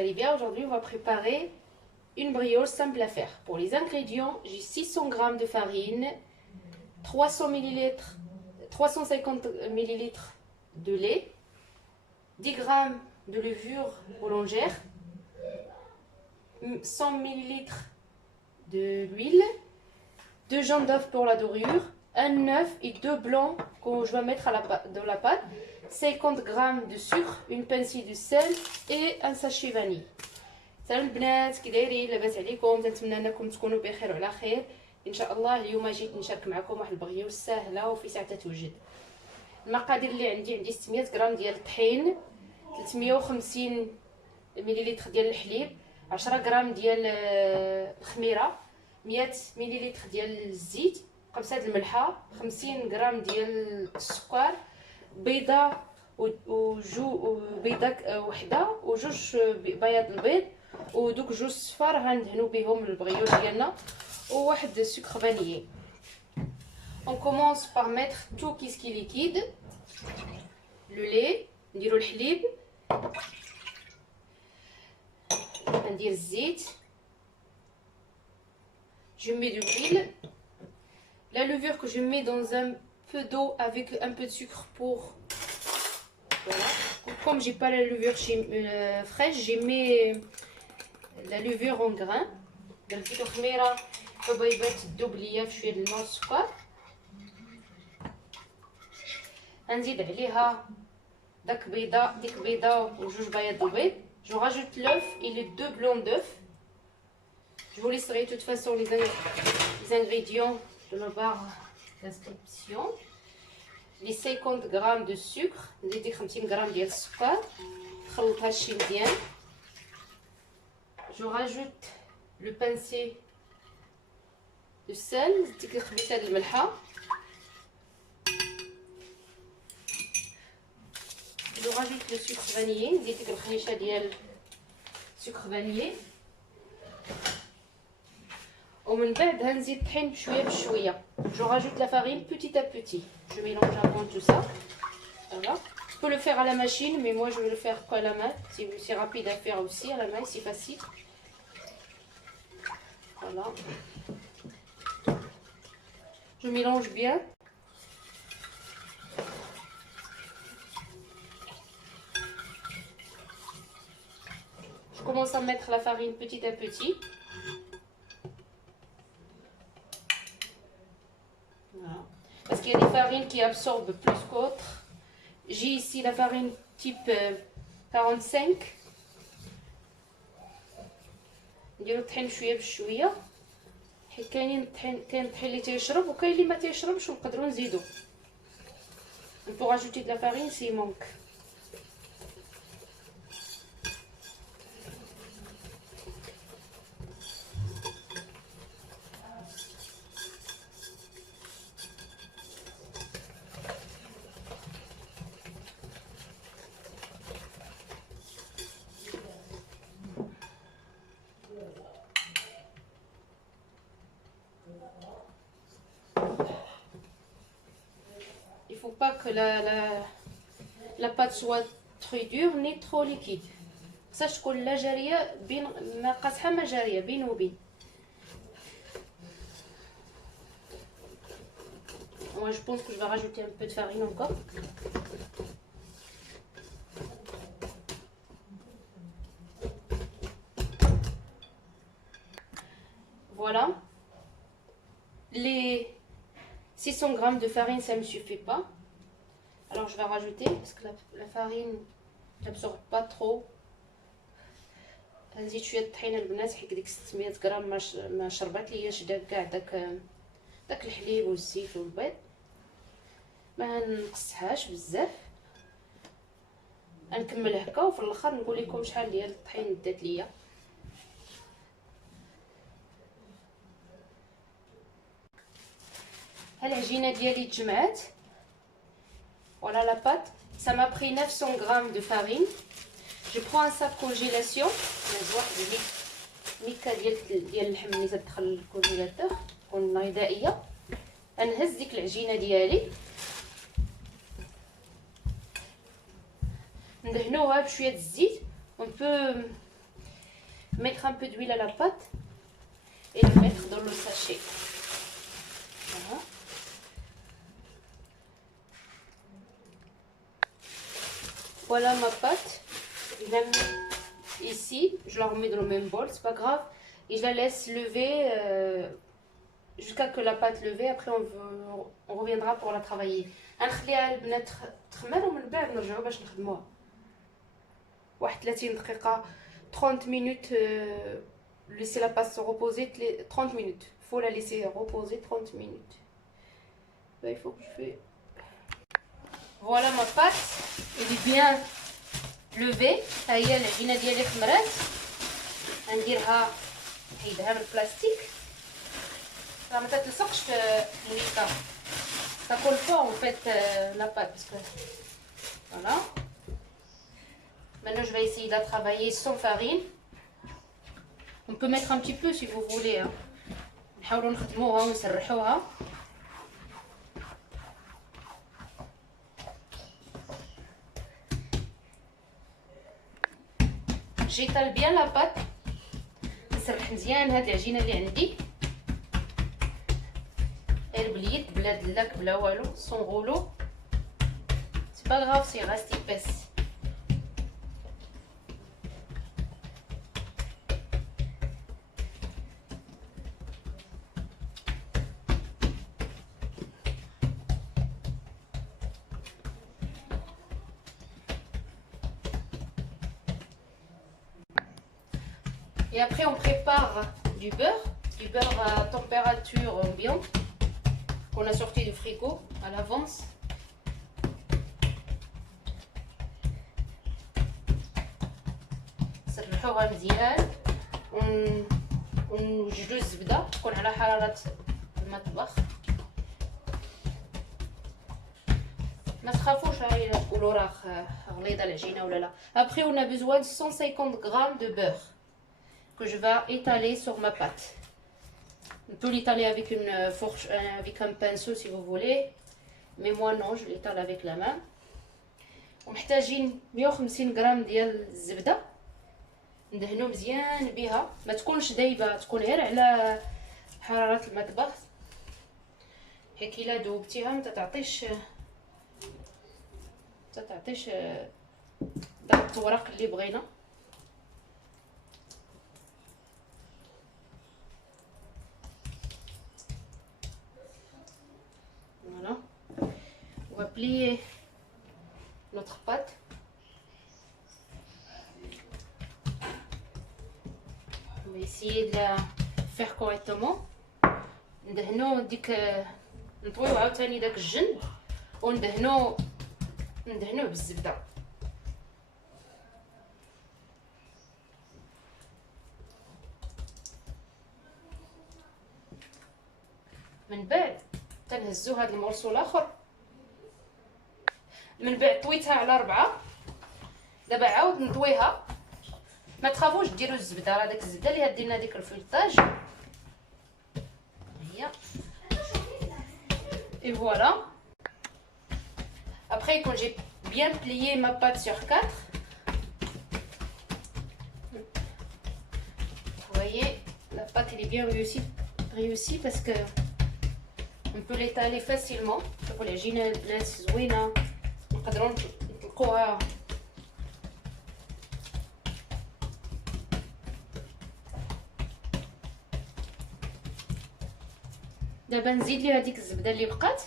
allez bien. Aujourd'hui, on va préparer une brioche simple à faire. Pour les ingrédients, j'ai 600 g de farine, 300 ml, 350 ml de lait, 10 g de levure boulangère, 100 ml d'huile, 2 jaunes d'œuf pour la dorure, un œuf et 2 blancs que je vais mettre dans la pâte, 50 g de sucre, une pincée de sel et un sachet vanille. سلام البنات، كي دايرين؟ لاباس عليكم؟ تنتمنى انكم تكونوا بخير وعلى خير ان شاء الله. اليوم جيت نشارك معكم واحد البغيوش سهله وفي ساعه توجد. المقادير اللي عندي 600 غرام ديال الطحين، 350 مليلتر ديال الحليب، 10 غرام ديال الخميره، 100 مليلتر ديال الزيت، 5 د الملحه، 50 غرام ديال السكر، بيضه بيضه وحده وجوج بياض البيض ودوك جوج صفار غندهنوا بهم البغيوش ديالنا وواحد سكر فانيي. On commence par mettre tout ce qui est liquide. Le lait, نديرو الحليب، ندير الزيت، je mets de l'huile, la levure que je mets dans un peu d'eau avec un peu de sucre pour voilà. Comme j'ai pas la levure fraîche, j'ai mis la levure en grain. درت الخميره حبيبات تذوب ليا في شويه الماء والسكر. غنزيد عليها ديك بيضه وجوج بياض البيض. Je rajoute l'œuf et les 2 blancs d'œuf. Je vous laisserai de toute façon les ingrédients de la barre d'inscription. Les 50 g de sucre, نزيد 50 g ديال السكر، نخلطها شي مزيان. Je rajoute le pincé de sel، نزيد الخبيثه د الملحه. Je rajoute le sucre vanillé، نزيد ديك الخنيشه ديال السكر فانيي. ومن بعد غنزيد الطحين بشويه بشويه. Je rajoute la farine petit à petit. Je mélange un peu tout ça. Voilà. Je peux le faire à la machine, mais moi je vais le faire à la main. C'est rapide à faire aussi à la main, c'est facile. Voilà. Je mélange bien. Je commence à mettre la farine petit à petit. Voilà. Parce qu'il y a des farines qui absorbent plus qu'autres. J'ai ici la farine type 45. نديرو الطحين شويه بشويه حيت كاين الطحين اللي تيشرب وكاين اللي ما تيشربش ونقدروا نزيدو. On peut rajouter de la farine s'il manque. Il ne faut pas que la pâte soit très dure ni trop liquide. خصهاش تكون لا جاريه بين ما قاصحه ما جاريه بين وبين. Moi je pense que je vais rajouter un peu de farine encore. Voilà. Les 600 g de farine, ça ne me suffit pas. Alors je vais rajouter, parce que la farine n'absorbe pas trop. نزيد شويه الطحينه البنات حيت ديك 600 غرام ما شربات لياش كاع داك الحليب والزيت والبيض، ما نقصحاش بزاف. غنكمل هكا وفي الاخر نقول لكم شحال ديال الطحين دات ليا. العجينه ديالي تجمعات. Voilà la pâte. Ça m'a pris 900 g de farine. Je prends un sac congélation. واحد ميكا ديال اللحم اللي تدخل الكونجيلاتور تكون غذائيه. غنهز ديك العجينه ديالي ندهنوها بشويه الزيت. On peut mettre un peu d'huile à la pâte et le mettre dans le sachet. Voilà. Voilà ma pâte. Je la mets ici, je la remets dans le même bol, c'est pas grave. Et je la laisse lever jusqu'à que la pâte levée. Après on reviendra pour la travailler. غنخليها البنات تخمر ومن بعد نرجعوا باش نخدموها. واحد 30 دقيقة 30 minutes. Laissez la pâte se reposer 30 minutes. Il faut la laisser reposer 30 minutes. Là, il faut que je fais. Voilà ma pâte. Elle est bien levée. ها هي العجينة ديالي خمرات. غنديرها نحيدها من البلاستيك. راه ما تتلصقش في الموليكا. Ça colle pas en fait la pâte parce que voilà. Maintenant je vais essayer de la travailler sans farine. On peut mettre un petit peu si vous voulez. نحاولوا نخدموها ونسرحوها. j'étale bien la pâte. نسرح مزيان هاد العجينه اللي عندي. غير باليد بلا دلاك بلا والو سون غولو. سي با غاف سي غاست épaisse. Et après on prépare du beurre à température ambiante qu'on a sorti du frigo à l'avance. نسرحوها مزيان ونوجدو الزبده تكون على حراره المطبخ. ما تخافوش تقولوا راه غليظه العجينه ولا لا. Après on a besoin de 150 grammes de beurre que je vais étaler sur ma pâte. On peut l'étaler avec une fourche, avec un pinceau si vous voulez, mais moi non, je l'étale avec la main. ومحتاجين 150 غرام ديال الزبده ندهنو مزيان بها، ما تكونش دايبه، تكون غير على حراره المطبخ حيت الا دوبتيها ما تعطيش داك التورق اللي بغينا. Voilà, on va plier notre pâte. On va essayer de la faire correctement. ندهنو ديك نطويو عاوتاني داك الجن وندهنوه بالزبده. من بعد تنهزو هاد المورسو الاخر. من بعد طويتها على 4. دابا عاود نطويها. ما تخافوش ديروا الزبده، راه داك الزبده اللي هدي لنا ديك الفلطاج هي. Et voilà. Après quand j'ai bien plié ma pâte sur 4, vous voyez la pâte elle est bien réussie parce que on peut l'étaler facilement. شوفوا العجينه البنات زوينه نقدروا نطلقوها. دابا نزيد ليها ديك الزبده اللي بقات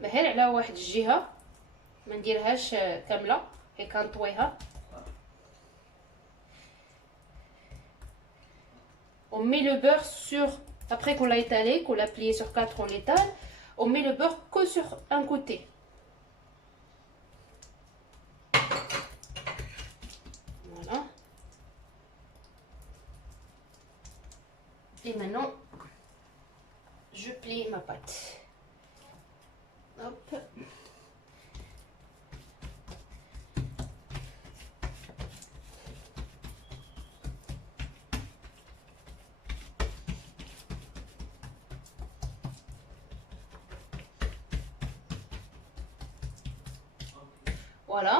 غير على واحد الجهه، ما نديرهاش كامله هيك نطويها. On met le beurre sur, après qu'on l'a étalé, qu'on l'a plié sur 4, on l'étale, on met le beurre que sur un côté. Voilà. Et maintenant, je plie ma pâte. Hop. Voilà.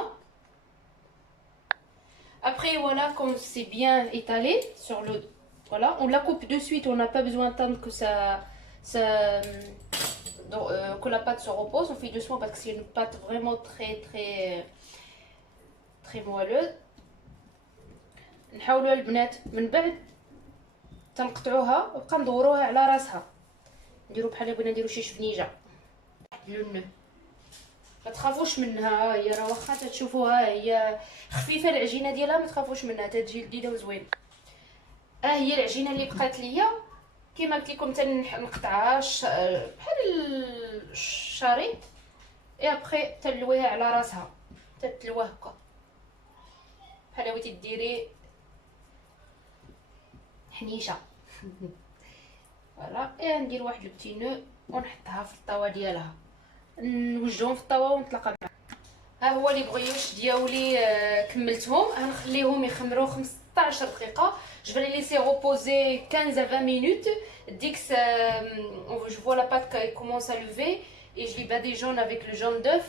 après, voilà, quand c'est bien étalé sur le... Voilà, on la coupe de suite, on n'a pas besoin d'attendre que que la pâte se repose. On fait doucement parce que c'est une pâte vraiment très moelleuse. نحاولوا البنات من بعد تنقطعوها وبقى ندوروها على راسها، نديرو بحال بغينا نديرو شي شفنيجه. لون ما تخافوش منها، هي راه واخا تشوفوها هي خفيفه العجينه ديالها، ما تخافوش منها تتجي لذيذه وزوينه. هي العجينه اللي بقات ليا كيما قلت لكم تنقطعها بحال الشريط، اي ابخي تلويها على راسها، تتلوى هكا بحال بغيتي ديري حنيشه. فوالا، ندير واحد البتي نو ونحطها في الطاوه ديالها، نوجدهم في الطاوه ونطلقها معها. ها هو لي بغيوش ديالي كملتهم، غنخليهم يخمروا 15 دقيقه. Je vais les laisser reposer 15 à 20 minutes. Dès que je vois la pâte qui commence à lever, et je les badigeonne avec le jaune d'œuf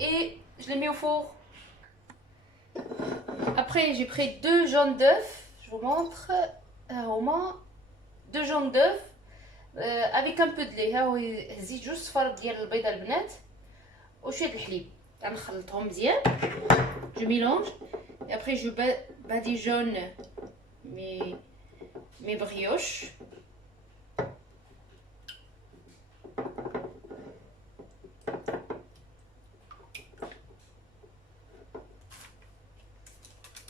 et je les mets au four. Après, j'ai pris 2 jaunes d'œuf. Je vous montre. Au moins 2 jaunes d'œuf avec un peu de lait. زيت جوج صفار ديال البيضه البنات وشويه الحليب. غنخلطهم مزيان. Je mélange et après je badigeonne mes brioches.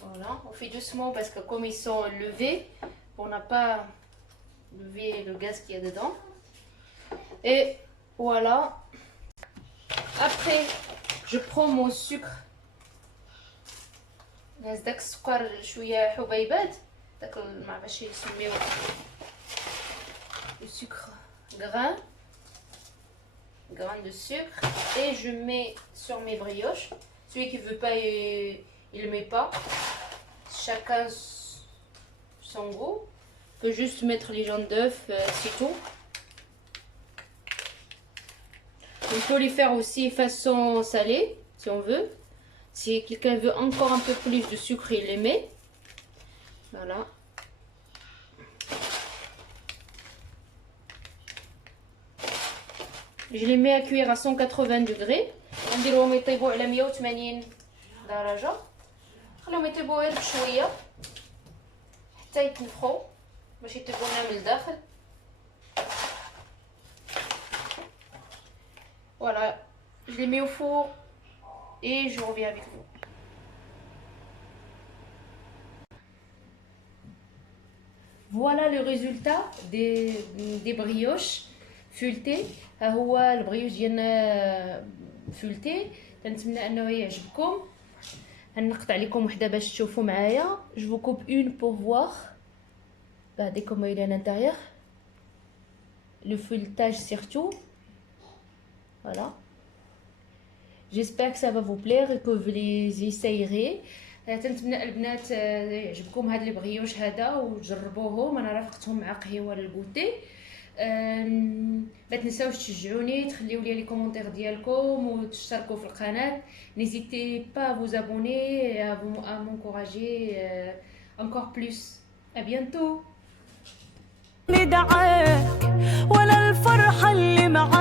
Voilà, on fait doucement parce que comme ils sont levés, on n'a pas levé le gaz qu'il y a dedans. Et voilà. Après, je prends mon sucre. داك السكر شويه حبيبات، داك ما باش يسميوه le sucre grain de sucre, et je mets sur mes brioches. Celui qui veut pas, il le met pas, chacun son goût. On peut juste mettre les jaunes d'œuf, c'est tout. On peut les faire aussi façon salée si on veut. Si quelqu'un veut encore un peu plus de sucre, il les met. Voilà. Je les mets à cuire à 180 degrés. نديروهم يطيبوا على 180 درجة. خليهم يطيبوا غير بشوية حتى يتنفخوا باش يطيبوا لنا من الداخل. Voilà. Je les mets au four et je reviens avec vous. Voilà le résultat des brioches فولتي. ها هو البريوش ديالنا فولتي. كنتمنى انه يعجبكم. غنقطع لكم وحده باش تشوفوا معايا. Je vous coupe une pour voir. Regardez comment il est à l'intérieur. Le feuilletage surtout. Voilà. J'espère que ça va vous plaire et que vous les essayerez. تنتمنى البنات يعجبكم هاد البريوش هذا وتجربوهم. انا رافقتهم مع قهوه للبوتي. ما تنساوش تشجعوني، تخليو لي كومونتير ديالكم وتشتركوا في القناه. N'hésitez pas à vous abonner et à m'encourager encore plus. À bientôt. ندعك ولا الفرحه اللي معاك